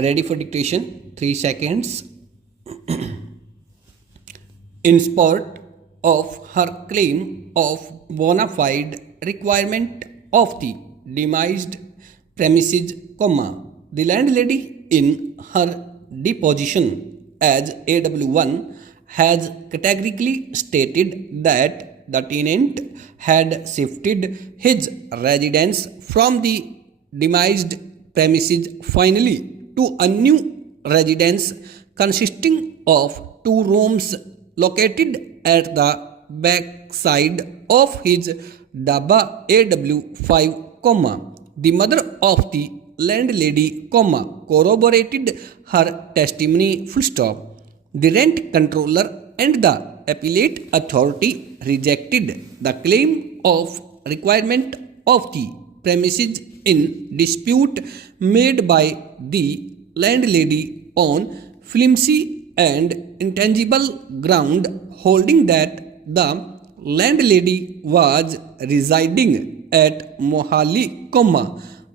Ready for dictation? 3 seconds. In support of her claim of bona fide requirement of the demised premises, the landlady in her deposition as AW1 has categorically stated that the tenant had shifted his residence from the demised premises finally to a new residence consisting of 2 rooms located at the back side of his Dabba AW5, the mother of the landlady, corroborated her testimony, The rent controller and the appellate authority rejected the claim of requirement of the premises in dispute made by the landlady on flimsy and intangible ground, holding that the landlady was residing at Mohali,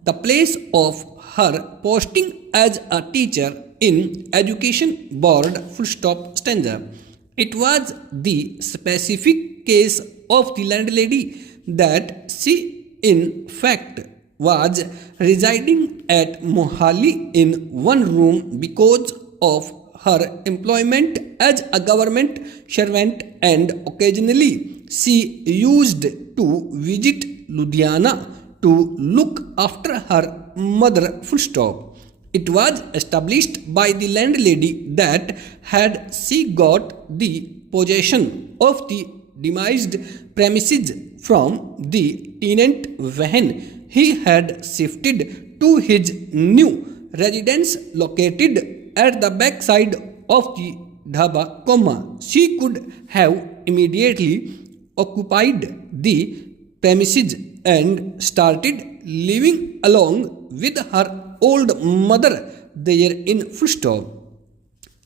the place of her posting as a teacher in education board, stanza. It was the specific case of the landlady that she in fact was residing at Mohali in one room because of her employment as a government servant, and occasionally she used to visit Ludhiana to look after her mother, It was established by the landlady that had she got the possession of the demised premises from the tenant when he had shifted to his new residence located at the back side of the dhaba, she could have immediately occupied the premises and started living along with her old mother there in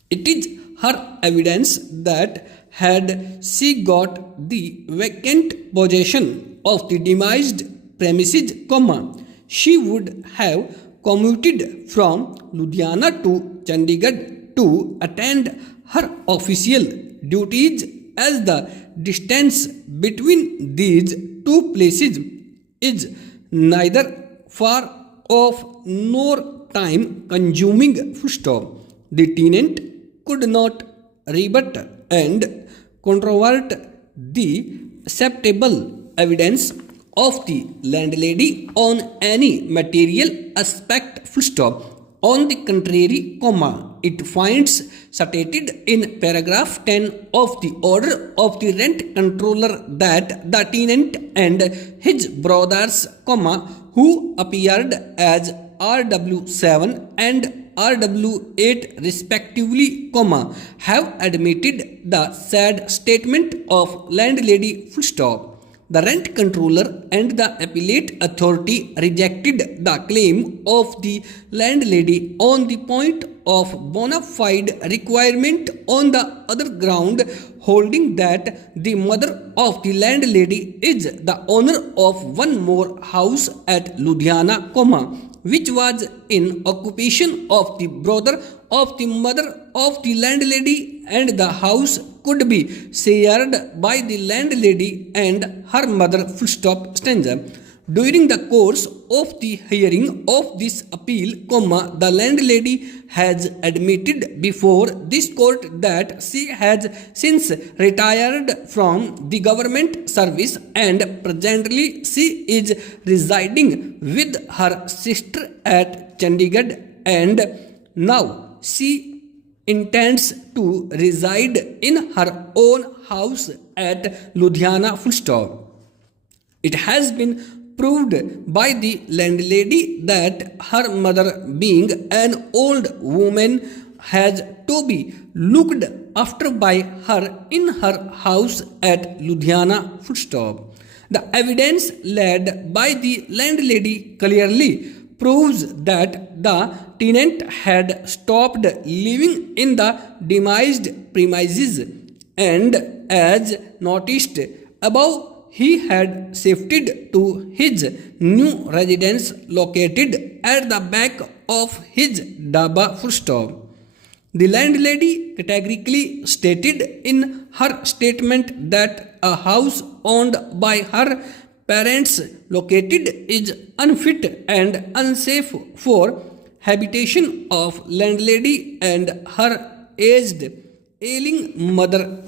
It is her evidence that had she got the vacant possession of the demised premises, she would have commuted from Ludhiana to Chandigarh to attend her official duties, as the distance between these two places is neither far off nor time consuming. The tenant could not rebut and controvert the acceptable evidence of the landlady on any material aspect. On the contrary, it finds stated in paragraph 10 of the order of the rent controller that the tenant and his brothers, who appeared as RW7 and RW8 respectively, have admitted the said statement of landlady. The rent controller and the appellate authority rejected the claim of the landlady on the point of bona fide requirement on the other ground, holding that the mother of the landlady is the owner of one more house at Ludhiana, which was in occupation of the brother of the mother of the landlady, and the house could be shared by the landlady and her mother. Stanza. During the course of the hearing of this appeal, the landlady has admitted before this court that she has since retired from the government service and presently she is residing with her sister at Chandigarh, and now she intends to reside in her own house at Ludhiana. It has been proved by the landlady that her mother, being an old woman, has to be looked after by her in her house at Ludhiana. The evidence led by the landlady clearly proves that the tenant had stopped living in the demised premises, and as noticed above, he had shifted to his new residence located at the back of his daba full stop. The landlady categorically stated in her statement that a house owned by her parents located is unfit and unsafe for habitation of landlady and her aged ailing mother